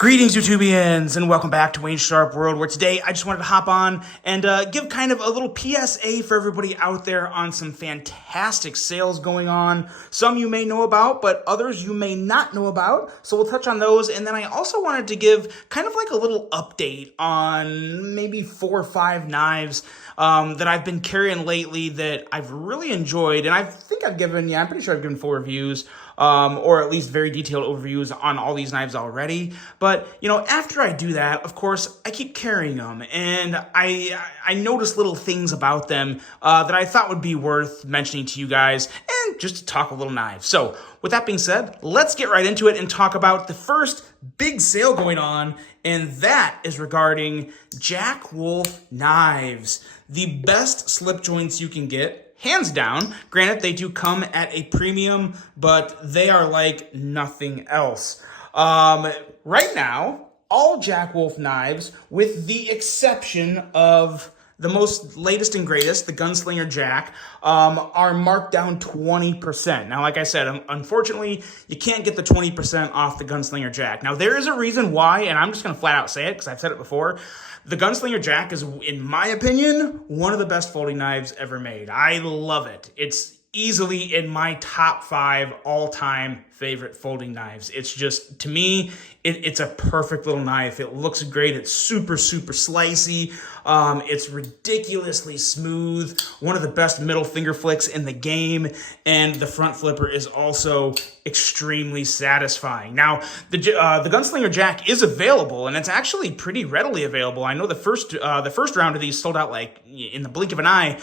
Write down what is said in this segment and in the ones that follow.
Greetings, YouTubians, and welcome back to Wayne's Sharp World, where today I just wanted to hop on and give kind of a little PSA for everybody out there on some fantastic sales going on. Some you may know about, but others you may not know about. So we'll touch on those, and then I also wanted to give kind of like a little update on maybe 4 or 5 knives that I've been carrying lately that I've really enjoyed, and I think I've given, I'm pretty sure I've given 4 reviews. Or at least very detailed overviews on all these knives already. But, after I do that, of course, I keep carrying them, and I notice little things about them that I thought would be worth mentioning to you guys, and just to talk a little knives. So, with that being said, let's get right into it and talk about the first big sale going on, and that is regarding Jack Wolf knives. The best slip joints you can get. Hands down. Granted, they do come at a premium, but they are like nothing else. Right now, all Jack Wolf knives, with the exception of the most latest and greatest, the Gunslinger Jack, are marked down 20%. Now, like I said, unfortunately, you can't get the 20% off the Gunslinger Jack. Now, there is a reason why, and I'm just going to flat out say it because I've said it before. The Gunslinger Jack is, in my opinion, one of the best folding knives ever made. I love it. It's easily in my top 5 all-time favorite folding knives. It's just, to me, it's a perfect little knife. It looks great. It's super, super slicey. It's ridiculously smooth. One of the best middle finger flicks in the game. And the front flipper is also extremely satisfying. Now, the Gunslinger Jack is available, and it's actually pretty readily available. I know the first round of these sold out like in the blink of an eye.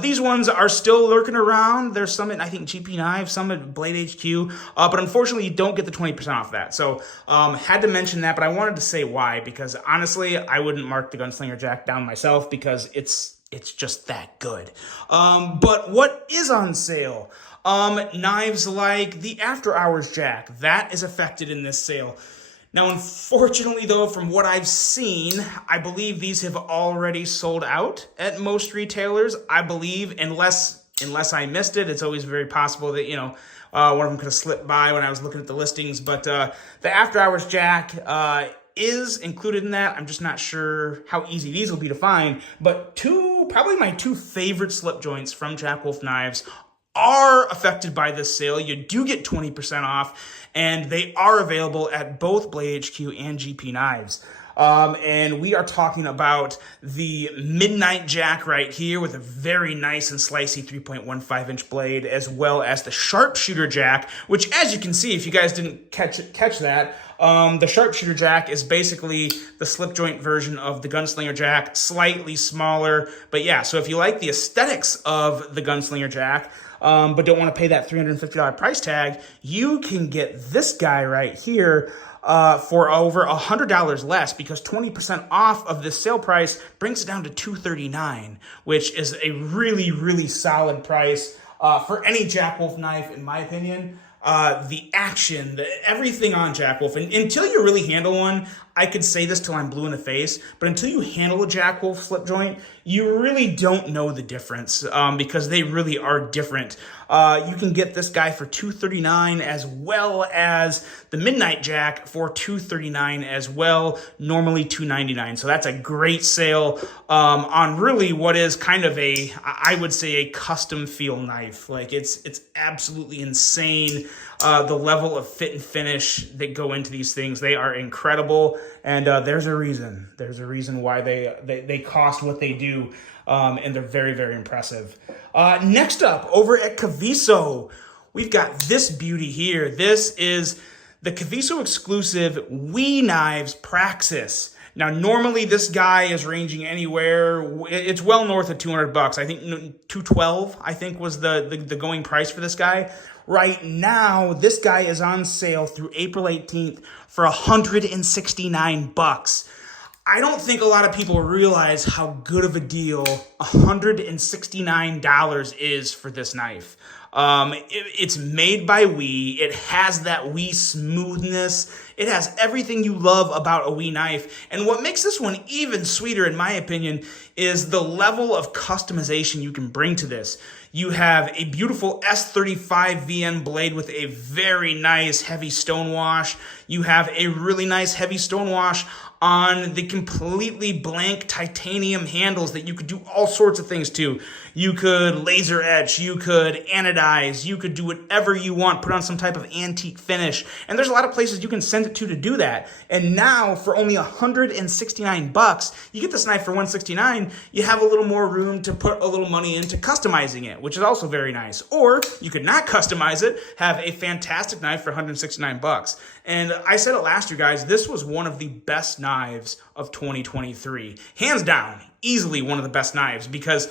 These ones are still lurking around. There's some at, I think, GP Knives, some at Blade HQ, but unfortunately, you don't get the 20% off that. So, had to mention that, but I wanted to say why, because honestly, I wouldn't mark the Gunslinger Jack down myself because it's just that good. But what is on sale? Knives like the After Hours Jack, that is affected in this sale. Now, unfortunately, though, from what I've seen, I believe these have already sold out at most retailers. I believe, unless I missed it, it's always very possible that, one of them could have slipped by when I was looking at the listings. But the After Hours Jack is included in that. I'm just not sure how easy these will be to find. But probably my 2 favorite slip joints from Jack Wolf knives are affected by this sale. You do get 20% off, and they are available at both Blade HQ and GP Knives. And we are talking about the Midnight Jack right here with a very nice and slicey 3.15-inch blade, as well as the Sharpshooter Jack, which, as you can see, if you guys didn't catch that, the Sharpshooter Jack is basically the slip joint version of the Gunslinger Jack, slightly smaller. But yeah, so if you like the aesthetics of the Gunslinger Jack, but don't want to pay that $350 price tag, you can get this guy right here for over $100 less, because 20% off of this sale price brings it down to $239, which is a really, really solid price for any Jack Wolf knife, in my opinion. The action, everything on Jack Wolf, and until you really handle one, I could say this till I'm blue in the face, but until you handle a Jack Wolf slip joint, you really don't know the difference, because they really are different. You can get this guy for $239, as well as the Midnight Jack for $239 as well, normally $299. So that's a great sale on really what is kind of I would say a custom feel knife. Like it's absolutely insane. The level of fit and finish that go into these things, they are incredible. And there's a reason. There's a reason why they cost what they do, and they're very, very impressive. Next up, over at Kaviso, we've got this beauty here. This is the Kaviso exclusive WE Knives Praxis. Now, normally this guy is ranging anywhere. It's well north of $200. I think $212, I think, was the going price for this guy. Right now, this guy is on sale through April 18th for $169. I don't think a lot of people realize how good of a deal $169 is for this knife. It's made by WE. It has that WE smoothness. It has everything you love about a WE knife. And what makes this one even sweeter, in my opinion, is the level of customization you can bring to this. You have a beautiful S35 VN blade with a very nice heavy stonewash. You have a really nice heavy stonewash on the completely blank titanium handles that you could do all sorts of things to. You could laser etch, you could anodize, you could do whatever you want, put on some type of antique finish. And there's a lot of places you can send it to do that. And now for only $169, you get this knife for $169, you have a little more room to put a little money into customizing it, which is also very nice. Or you could not customize it, have a fantastic knife for $169. And I said it last year, guys, this was one of the best knives of 2023. Hands down, easily one of the best knives because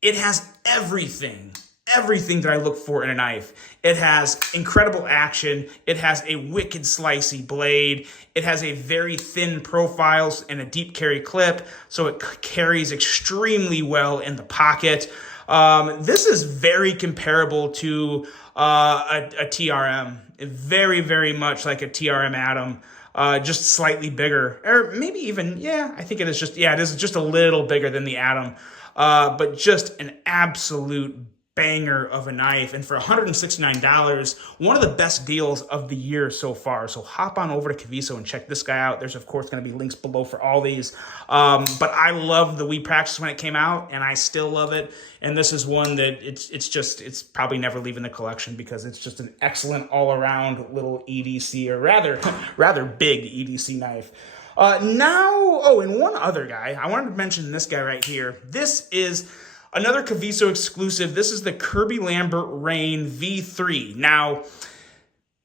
it has everything that I look for in a knife. It has incredible action. It has a wicked slicey blade. It has a very thin profile and a deep carry clip, so it carries extremely well in the pocket. This is very comparable to a TRM. Very, very much like a TRM Atom. Just slightly bigger, or maybe even, yeah, I think it is just, yeah, it is just a little bigger than the Atom, but just an absolute banger of a knife. And for $169, one of the best deals of the year so far. So hop on over to Kaviso and check this guy out. There's of course going to be links below for all these. But I loved the WE Praxis when it came out, and I still love it. And this is one that it's probably never leaving the collection because it's just an excellent all-around little EDC, or rather big EDC knife. And one other guy, I wanted to mention this guy right here. This is another Kaviso exclusive. This is the Kirby Lambert Rain V3. Now,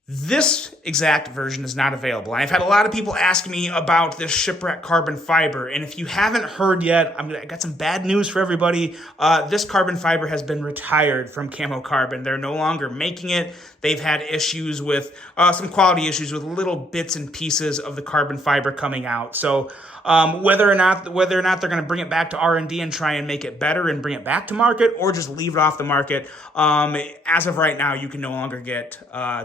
this exact version is not available. I've had a lot of people ask me about this shipwreck carbon fiber, and if you haven't heard yet, I got some bad news for everybody. This carbon fiber has been retired from Camo Carbon. They're no longer making it. They've had issues with some quality issues with little bits and pieces of the carbon fiber coming out. So whether or not they're going to bring it back to R&D and try and make it better and bring it back to market, or just leave it off the market, as of right now, you can no longer get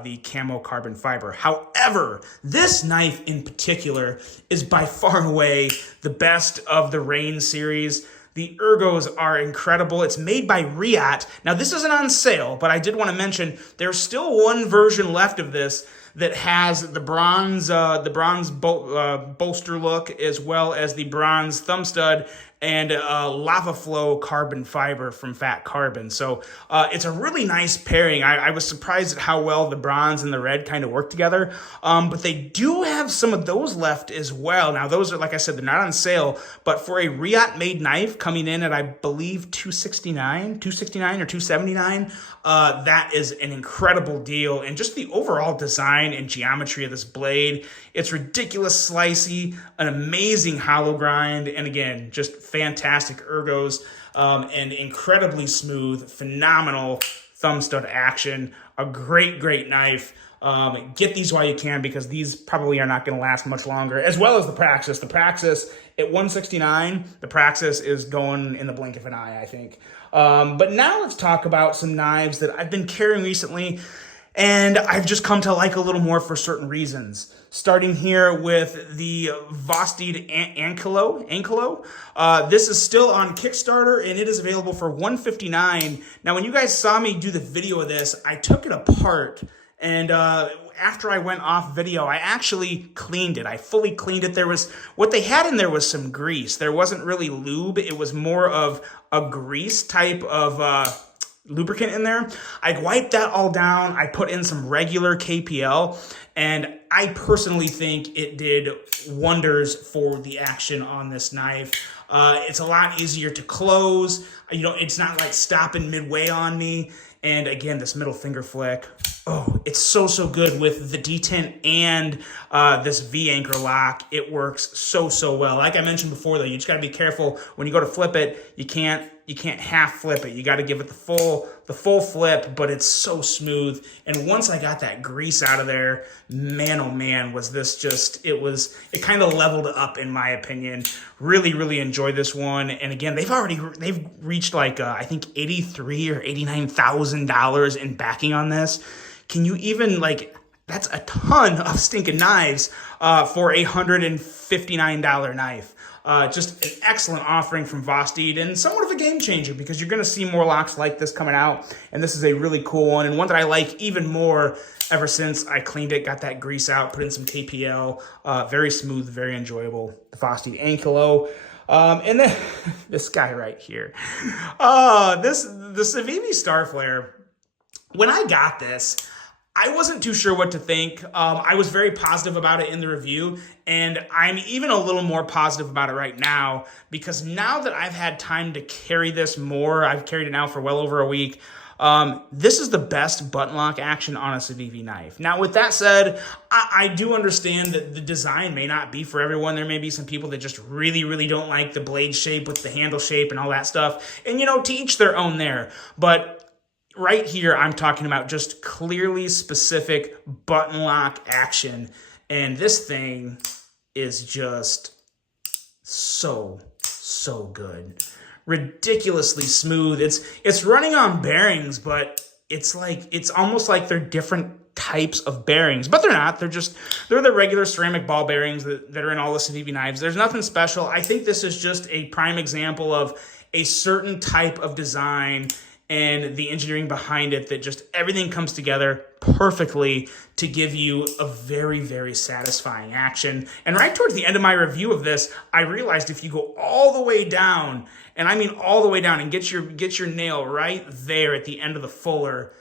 the Camo Carbon fiber. However, this knife in particular is by far and away the best of the Rain series. The ergos are incredible. It's made by Riot. Now, this isn't on sale, but I did want to mention there's still one version left of this that has the bronze bolster look, as well as the bronze thumb stud and lava flow carbon fiber from Fat Carbon. So it's a really nice pairing. I was surprised at how well the bronze and the red kind of work together. But they do have some of those left as well. Now, those are, like I said, they're not on sale, but for a Riot made knife coming in at, I believe, $269 or $279, that is an incredible deal. And just the overall design and geometry of this blade, it's ridiculous slicey, an amazing hollow grind, and again, just fantastic ergos, and incredibly smooth, phenomenal thumb stud action. A great knife. Get these while you can, because these probably are not going to last much longer, as well as the Praxis. The Praxis at $169, the Praxis is going in the blink of an eye, I think. But now let's talk about some knives that I've been carrying recently, and I've just come to like a little more for certain reasons. Starting here with the Vostede Ankelo. This is still on Kickstarter, and it is available for $159. Now, when you guys saw me do the video of this, I took it apart, and after I went off video, I actually cleaned it. I fully cleaned it. What they had in there was some grease. There wasn't really lube. It was more of a grease type of lubricant in there. I wiped that all down. I put in some regular KPL, and I personally think it did wonders for the action on this knife. It's a lot easier to close. It's not like stopping midway on me. And again, this middle finger flick, oh, it's so good with the detent and this V-anchor lock. It works so well. Like I mentioned before, though, you just got to be careful when you go to flip it. You can't half flip it. You got to give it the full flip, but it's so smooth. And once I got that grease out of there, man, oh man, was this just, it kind of leveled up in my opinion. Really enjoyed this one. And again, they've reached like, I think $83,000 or $89,000 in backing on this. Can you even That's a ton of stinking knives for a $159 knife. Just an excellent offering from Vosteed and somewhat of a game changer because you're going to see more locks like this coming out. And this is a really cool one and one that I like even more ever since I cleaned it, got that grease out, put in some KPL. Very smooth, very enjoyable. The Vosteed Ankylo. And then this guy right here. The Civivi Starflare. When I got this, I wasn't too sure what to think. I was very positive about it in the review, and I'm even a little more positive about it right now because now that I've had time to carry this more, I've carried it now for well over a week, this is the best button lock action on a Civivi knife. Now, with that said, I do understand that the design may not be for everyone. There may be some people that just really, really don't like the blade shape with the handle shape and all that stuff, and, to each their own there. But right here, I'm talking about just clearly specific button lock action. And this thing is just so good. Ridiculously smooth. It's running on bearings, but it's almost like they're different types of bearings, but they're not. They're the regular ceramic ball bearings that are in all the Civivi knives. There's nothing special. I think this is just a prime example of a certain type of design and the engineering behind it that just everything comes together perfectly to give you a very, very satisfying action. And right towards the end of my review of this, I realized if you go all the way down, and I mean all the way down, and get your nail right there at the end of the fuller,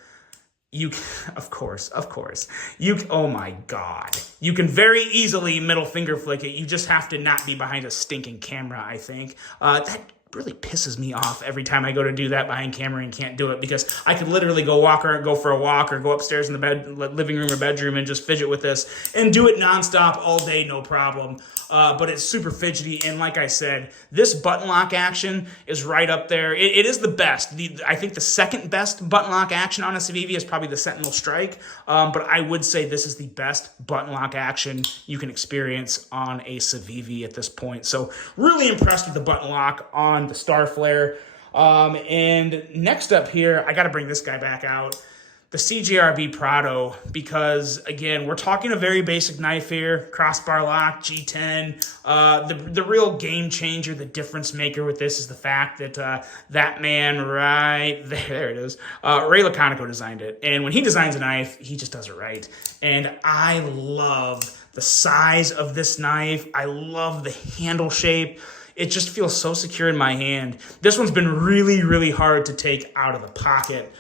of course, oh my God. You can very easily middle finger flick it. You just have to not be behind a stinking camera, I think. That really pisses me off every time I go to do that behind camera and can't do it because I could literally go for a walk or go upstairs in the living room or bedroom and just fidget with this and do it nonstop all day, no problem. But it's super fidgety. And like I said, this button lock action is right up there. It is the best. I think the second best button lock action on a Civivi is probably the Sentinel Strike. But I would say this is the best button lock action you can experience on a Civivi at this point. So really impressed with the button lock on the Starflare. And next up here, I got to bring this guy back out. The CJRB Prado, because again, we're talking a very basic knife here, crossbar lock, G10. The real game changer, the difference maker with this is the fact that that man right there it is, Ray Laconico designed it. And when he designs a knife, he just does it right. And I love the size of this knife. I love the handle shape. It just feels so secure in my hand. This one's been really, really hard to take out of the pocket.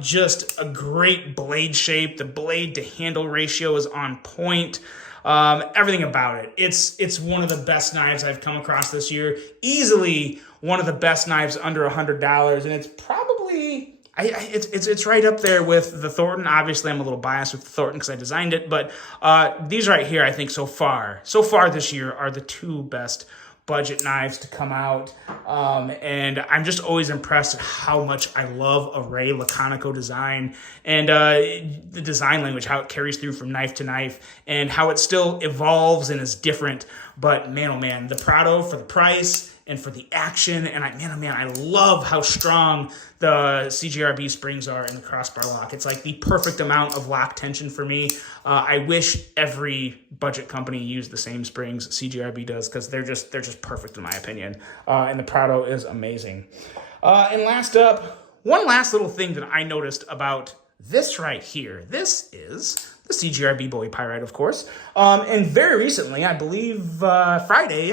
Just a great blade shape. The blade to handle ratio is on point. Everything about it. It's one of the best knives I've come across this year. Easily one of the best knives under $100, and it's probably it's right up there with the Thornton. Obviously, I'm a little biased with the Thornton because I designed it, but these right here, I think so far this year are the two best budget knives to come out, and I'm just always impressed at how much I love a Ray Laconico design and the design language, how it carries through from knife to knife and how it still evolves and is different. But man, oh man, the Prado for the price and for the action, and I love how strong the CGRB springs are in the crossbar lock. It's like the perfect amount of lock tension for me. I wish every budget company used the same springs CGRB does because they're just perfect in my opinion. And the Prado is amazing. And last up, one last little thing that I noticed about this right here. This is the CGRB Bopyate, of course. And very recently, I believe Friday,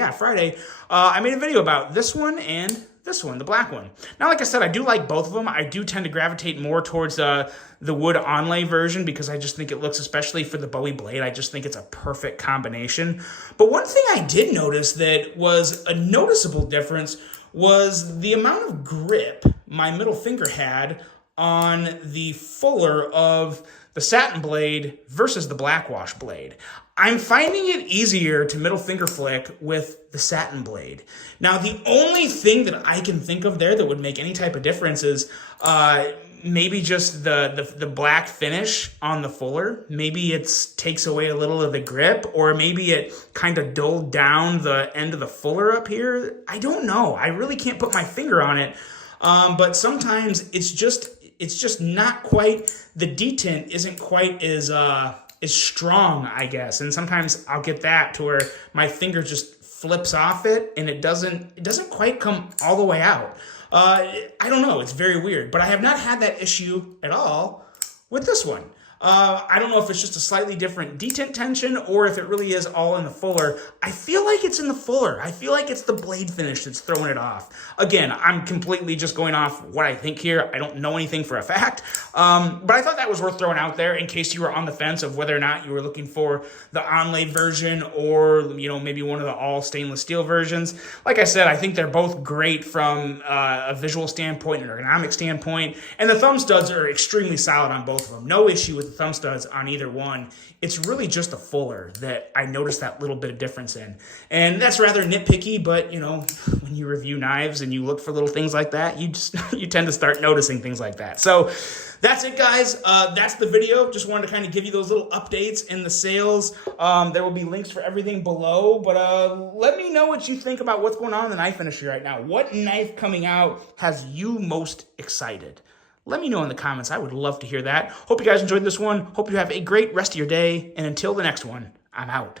I made a video about this one and this one, the black one. Now, like I said, I do like both of them. I do tend to gravitate more towards the wood onlay version because I just think it looks, especially for the Bowie blade, I just think it's a perfect combination. But one thing I did notice that was a noticeable difference was the amount of grip my middle finger had on the fuller of the satin blade versus the blackwash blade. I'm finding it easier to middle finger flick with the satin blade. Now, the only thing that I can think of there that would make any type of difference is maybe just the black finish on the fuller. Maybe it takes away a little of the grip, or maybe it kind of dulled down the end of the fuller up here. I don't know. I really can't put my finger on it. But sometimes it's just not quite, the detent isn't quite as is strong, I guess. And sometimes I'll get that to where my finger just flips off it and it doesn't quite come all the way out. I don't know, it's very weird, but I have not had that issue at all with this one. I don't know if it's just a slightly different detent tension or if it really is all in the fuller. I feel like it's in the fuller. I feel like it's the blade finish that's throwing it off. Again, I'm completely just going off what I think here. I don't know anything for a fact, but I thought that was worth throwing out there in case you were on the fence of whether or not you were looking for the onlay version or, you know, maybe one of the all stainless steel versions. Like I said, I think they're both great from a visual standpoint and ergonomic standpoint, and the thumb studs are extremely solid on both of them. No issue with the thumb studs on either one. It's really just the fuller that I noticed that little bit of difference in. And that's rather nitpicky, but you know, when you review knives and you look for little things like that, you tend to start noticing things like that. So that's it, guys. That's the video. Just wanted to kind of give you those little updates in the sales. There will be links for everything below, but let me know what you think about what's going on in the knife industry right now. What knife coming out has you most excited? Let me know in the comments. I would love to hear that. Hope you guys enjoyed this one. Hope you have a great rest of your day. And until the next one, I'm out.